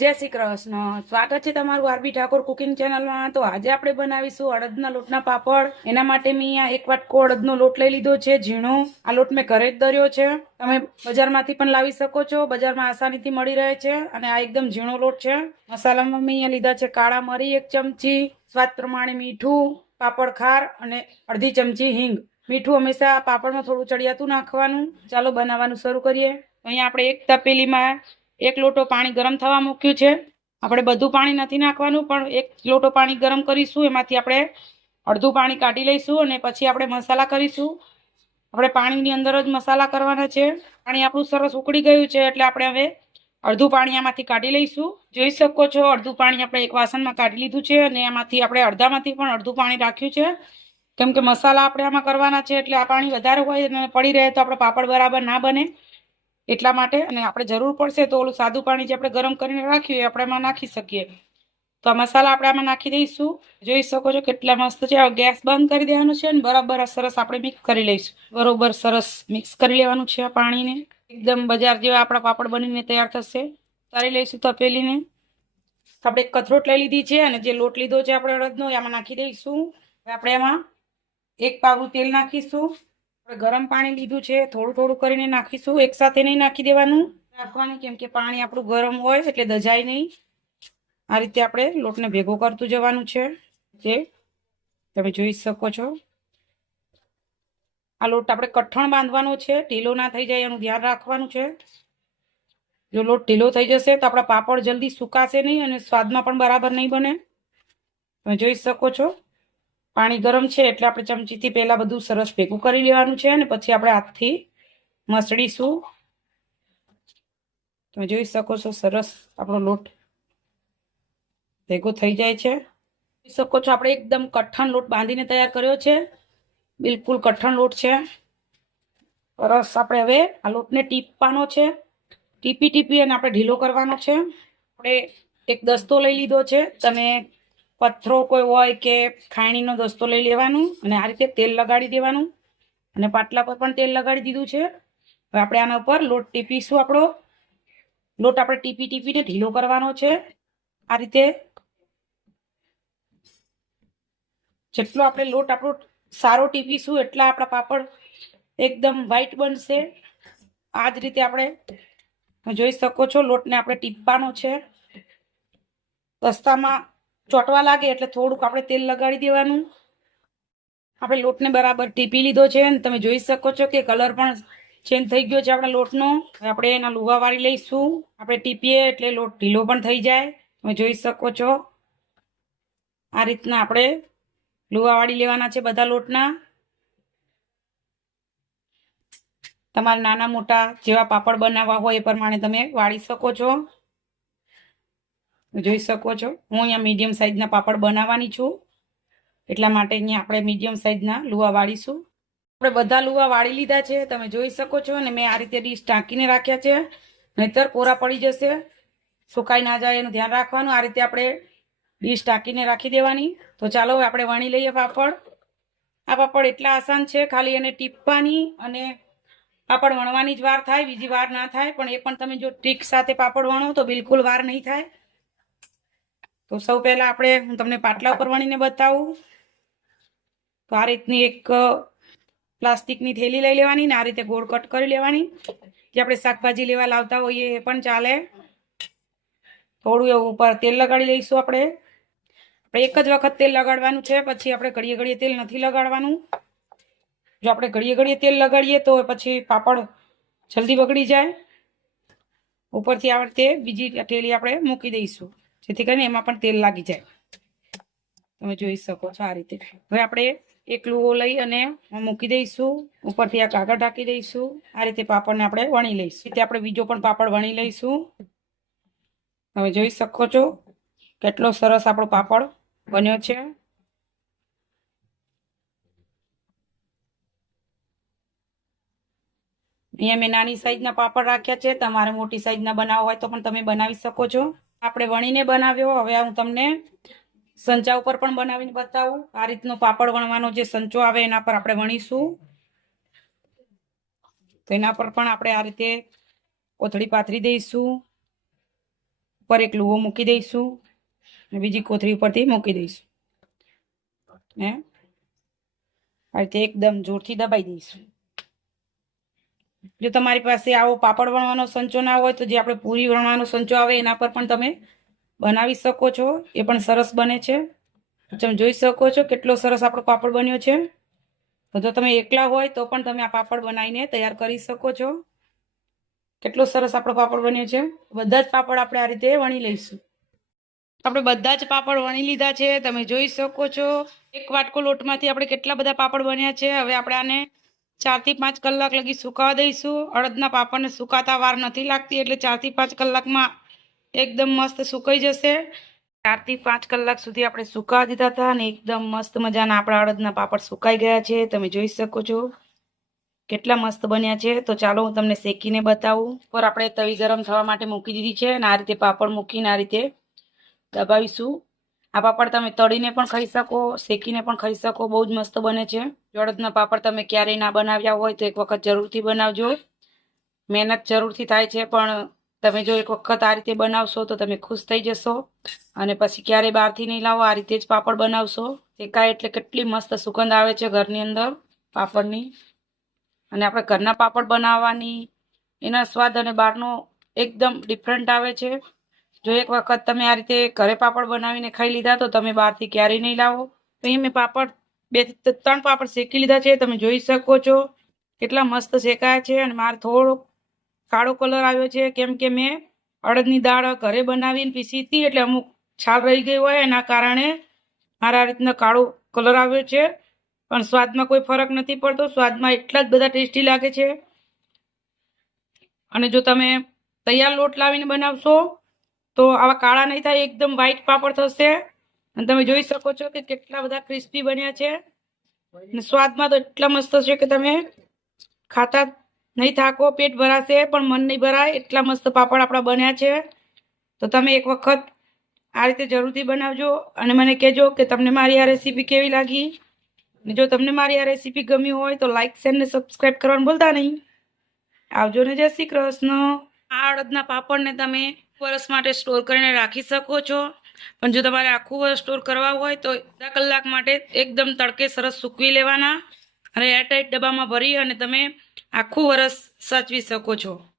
જય શ્રી કૃષ્ણ। સ્વાગત છે તમારું આરબી ઠાકોર કુકિંગ ચેનલમાં। તો આજે આપણે બનાવીશું અડદના લોટના પાપડ। એના માટે મેં અહીંયા એક વાટકો અડદનો લોટ લઈ લીધો છે ઝીણો। આ લોટ મેં ઘરે જ દર્યો છે, તમે બજારમાંથી પણ લાવી શકો છો, બજારમાં આસાનીથી મળી રહે છે। અને આ એકદમ ઝીણો લોટ છે। મસાલામાં મેં અહીંયા લીધા છે કાળા મરી 1 ચમચી, સ્વાદ પ્રમાણે મીઠું, પાપડ ખાર અને અડધી ચમચી હિંગ। મીઠું હંમેશા પાપડમાં થોડું ચડિયાતું નાખવાનું। ચાલો બનાવવાનું શરૂ કરીએ। અહીંયા આપણે એક તપેલીમાં 1 લોટો પાણી ગરમ થવા મૂક્યું છે। આપણે બધું પાણી નથી નાખવાનું, પણ 1 લોટો પાણી ગરમ કરીશું, એમાંથી આપણે અડધું પાણી કાઢી લઈશું અને પછી આપણે મસાલા કરીશું। આપણે પાણીની અંદર જ મસાલા કરવાના છે। પાણી આપણું સરસ ઉકળી ગયું છે, એટલે આપણે હવે અડધું પાણી આમાંથી કાઢી લઈશું। જોઈ શકો છો અડધું પાણી આપણે એક વાસણમાં કાઢી લીધું છે અને આમાંથી આપણે અડધામાંથી પણ અડધું પાણી રાખ્યું છે, કેમ કે મસાલા આપણે આમાં કરવાના છે, એટલે આ પાણી વધારે હોય અને પડી રહે તો આપણે પાપડ બરાબર ના બને એટલા માટે। અને આપણે જરૂર પડશે તો ઓલું સાદું પાણી જે આપણે ગરમ કરીને રાખ્યું એ આપણે એમાં નાખી શકીએ। તો આ મસાલા આપણે આમાં નાખી દઈશું। જોઈ શકો છો કેટલા મસ્ત છે। હવે ગેસ બંધ કરી દેવાનો છે અને બરાબર સરસ આપણે મિક્સ કરી લઈશું। બરોબર સરસ મિક્સ કરી લેવાનું છે આ પાણીને, એકદમ બજાર જેવા આપણા પાપડ બનીને તૈયાર થશે। ઉતારી લઈશું તપેલીને। આપણે એક કથરોટ લઈ લીધી છે અને જે લોટ લીધો છે આપણે અડદનો એમાં નાખી દઈશું। આપણે એમાં 1 પાવડું તેલ નાખીશું। ગરમ પાણી લીધું છે, થોડું થોડું કરીને નાખીશું, એકસાથે નહીં નાખી દેવાનું, રાખવાનું, કેમ કે પાણી આપણું ગરમ હોય એટલે દજાય નહીં। આ રીતે આપણે લોટને ભેગો કરતું જવાનું છે। જે તમે જોઈ શકો છો આ લોટ આપણે કઠણ બાંધવાનો છે, ઢીલો ના થઈ જાય એનું ધ્યાન રાખવાનું છે। જો લોટ ઢીલો થઈ જશે તો આપણા પાપડ જલ્દી સુકાશે નહીં અને સ્વાદમાં પણ બરાબર નહીં બને। તમે જોઈ શકો છો પાણી ગરમ છે એટલે આપણે ચમચીથી પહેલા બધું સરસ ભેગું કરી લેવાનું છે અને પછી આપણે હાથથી મસળીશું। તમે જોઈ શકો છો સરસ આપણો લોટ ભેગો થઈ જાય છે। જોઈ શકો છો આપણે એકદમ કઠણ લોટ બાંધીને તૈયાર કર્યો છે, બિલકુલ કઠણ લોટ છે। સરસ આપણે હવે આ લોટને ટીપવાનો છે, ટીપી ટીપી અને આપણે ઢીલો કરવાનો છે। આપણે એક દસ્તો લઈ લીધો છે, તમે પથ્થરો કોઈ હોય કે ખાયણીનો દસ્તો લઈ લેવાનું અને આ રીતે તેલ લગાડી દેવાનું અને પાટલા પર પણ તેલ લગાડી દીધું છે। હવે આપણે આના ઉપર લોટ ટીપીશું। આપણો લોટ આપણે ટીપી ટીપીને ઢીલો કરવાનો છે। આ રીતે જેટલો આપણે લોટ આપણો સારો ટીપીશું એટલા આપણા પાપડ એકદમ વ્હાઈટ બનશે। આ જ રીતે આપણે જોઈ શકો છો લોટને આપણે ટીપવાનો છે। દસ્તામાં ચોંટવા લાગે એટલે થોડુંક આપણે તેલ લગાડી દેવાનું। આપણે લોટને બરાબર ટીપી લીધો છે અને તમે જોઈ શકો છો કે કલર પણ ચેન્જ થઈ ગયો છે આપણા લોટનો। આપણે એના લુવા વાળી લઈશું। આપણે ટીપીએ એટલે લોટ ઢીલો પણ થઈ જાય। તમે જોઈ શકો છો આ રીતના આપણે લુવા વાળી લેવાના છે બધા લોટના। તમારે નાના મોટા જેવા પાપડ બનાવવા હોય એ પ્રમાણે તમે વાળી શકો છો। જોઈ શકો છો હું અહીંયા મીડિયમ સાઈઝના પાપડ બનાવવાની છું, એટલા માટે અહીંયા આપણે મીડિયમ સાઈઝના લુવા વાળીશું। આપણે બધા લુવા વાળી લીધા છે, તમે જોઈ શકો છો। અને મેં આ રીતે ડીશ ઢાંકીને રાખ્યા છે, નહીતર કોરા પડી જશે, સુકાઈ ના જાય એનું ધ્યાન રાખવાનું। આ રીતે આપણે ડીશ ઢાંકીને રાખી દેવાની। તો ચાલો આપણે વણી લઈએ પાપડ। આ પાપડ એટલા આસાન છે, ખાલી એને ટીપવાની અને પાપડ વણવાની જ વાર થાય, બીજી વાર ના થાય। પણ એ પણ તમે જો ટ્રીક સાથે પાપડ વણો તો બિલકુલ વાર નહીં થાય। તો સૌ પહેલા આપણે હું તમને પાટલા ઉપર વણીને બતાવું। તો આ રીતની એક પ્લાસ્ટિકની થેલી લઈ લેવાની ને આ રીતે ગોળ કટ કરી લેવાની। જે આપણે શાકભાજી લેવા લાવતા હોઈએ એ પણ ચાલે। થોડું એવું ઉપર તેલ લગાડી લઈશું। આપણે એક જ વખત તેલ લગાડવાનું છે, પછી આપણે ઘડીએ ઘડીએ તેલ નથી લગાડવાનું। જો આપણે ઘડીએ ઘડીએ તેલ લગાડીએ તો પછી પાપડ જલ્દી બગડી જાય। ઉપરથી આ રીતે બીજી થેલી આપણે મૂકી દઈશું, જેથી કરીને એમાં પણ તેલ લાગી જાય। તમે જોઈ શકો છો આ રીતે। હવે આપણે એક લુવો લઈ અને મૂકી દઈશું, ઉપરથી આ કાગળ ઢાંકી દઈશું। આ રીતે પાપડને આપણે વણી લઈશું। રીતે આપણે બીજો પણ પાપડ વણી લઈશું। તમે જોઈ શકો છો કેટલો સરસ આપણો પાપડ બન્યો છે। અહીંયા મેં નાની સાઈઝના પાપડ રાખ્યા છે, તમારે મોટી સાઈઝના બનાવવા હોય તો પણ તમે બનાવી શકો છો। આપણે વણીને બનાવ્યો, હવે હું તમને સંચા ઉપર પણ બનાવીને બતાવું। આ રીતનો પાપડ વણવાનો જે સંચો આવે એના પર આપણે વણીશું। તો એના પર પણ આપણે આ રીતે કોથળી પાથરી દઈશું। ઉપર એક લુવો મૂકી દઈશું અને બીજી કોથળી ઉપરથી મૂકી દઈશું ને આ રીતે એકદમ જોરથી દબાઈ દઈશું. જો તમારી પાસે આવો પાપડ વણવાનો સંચો ના હોય તો જે આપણે પૂરી વણવાનો સંચો આવે એના પર પણ તમે બનાવી શકો છો. એ પણ સરસ બને છે. તમે જોઈ શકો છો કેટલો સરસ આપણો પાપડ બન્યો છે. તો જો તમે એકલા હોય તો પણ તમે આ પાપડ બનાવીને તૈયાર કરી શકો છો. કેટલો સરસ આપણો પાપડ બન્યો છે. બધા જ પાપડ આપણે આ રીતે વણી લઈશું. આપણે બધા જ પાપડ વણી લીધા છે. તમે જોઈ શકો છો એક વાટકો લોટમાંથી આપણે કેટલા બધા પાપડ બન્યા છે. હવે આપણે આને 4 થી 5 કલાક લગી સુકાવા દઈશું. અડદના પાપડને સુકાતા વાર નથી લાગતી એટલે 4 થી 5 કલાકમાં એકદમ મસ્ત સુકાઈ જશે. 4 થી 5 કલાક સુધી આપણે સુકાવા દીધા હતા અને એકદમ મસ્ત મજાના આપણા અડદના પાપડ સુકાઈ ગયા છે. તમે જોઈ શકો છો કેટલા મસ્ત બન્યા છે. તો ચાલો હું તમને શેકીને બતાવું. પર આપણે તવી ગરમ થવા માટે મૂકી દીધી છે અને આ રીતે પાપડ મૂકીને આ રીતે દબાવીશું. આ પાપડ તમે તળીને પણ ખાઈ શકો, શેકીને પણ ખાઈ શકો. બહુ જ મસ્ત બને છે. જો અડદના પાપડ તમે ક્યારેય ના બનાવ્યા હોય તો એક વખત જરૂરથી બનાવજો. મહેનત જરૂરથી થાય છે પણ તમે જો એક વખત આ રીતે બનાવશો તો તમે ખુશ થઈ જશો અને પછી ક્યારેય બહારથી નહીં લાવો. આ રીતે જ પાપડ બનાવશો. શેકાય એટલે કેટલી મસ્ત સુગંધ આવે છે ઘરની અંદર પાપડની. અને આપણે ઘરના પાપડ બનાવવાની એના સ્વાદ અને બહારનો એકદમ ડિફરન્ટ આવે છે. જો એક વખત તમે આ રીતે ઘરે પાપડ બનાવીને ખાઈ લીધા તો તમે બહારથી ક્યારેય નહીં લાવો. તો અહીં મેં પાપડ 2 થી 3 પાપડ શેકી લીધા છે. તમે જોઈ શકો છો કેટલા મસ્ત શેકાયા છે. અને મારે થોડો કાળો કલર આવ્યો છે કેમ કે મેં અડદની દાળ ઘરે બનાવીને પીસી હતી એટલે અમુક છાલ રહી ગઈ હોય એના કારણે મારા આ રીતના કાળો કલર આવ્યો છે. પણ સ્વાદમાં કોઈ ફરક નથી પડતો. સ્વાદમાં એટલા જ બધા ટેસ્ટી લાગે છે. અને જો તમે તૈયાર લોટ લાવીને બનાવશો તો આવા કાળા નહીં થાય, એકદમ વ્હાઈટ પાપડ થશે. અને તમે જોઈ શકો છો કે કેટલા બધા ક્રિસ્પી બન્યા છે અને સ્વાદમાં તો એટલા મસ્ત છે કે તમે ખાતા નહીં થાકો. પેટ ભરાશે પણ મન નહીં ભરાય એટલા મસ્ત પાપડ આપણા બન્યા છે. તો તમે એક વખત આ રીતે જરૂરથી બનાવજો અને મને કહેજો કે તમને મારી આ રેસીપી કેવી લાગી. અને જો તમને મારી આ રેસીપી ગમી હોય તો લાઈક શેર ને સબસ્ક્રાઈબ કરવાનું ભૂલતા નહીં. આવજો ને જય શ્રી કૃષ્ણ. આ અડદના પાપડને તમે વર્ષ માટે સ્ટોર કરીને રાખી શકો છો. પણ જો તમારે આખું વર્ષ સ્ટોર કરવા હોય તો અડધા કલાક માટે એકદમ તડકે સરસ સૂકવી લેવાના અને એરટાઈટ ડબ્બામાં ભરી અને તમે આખું વર્ષ સાચવી શકો છો.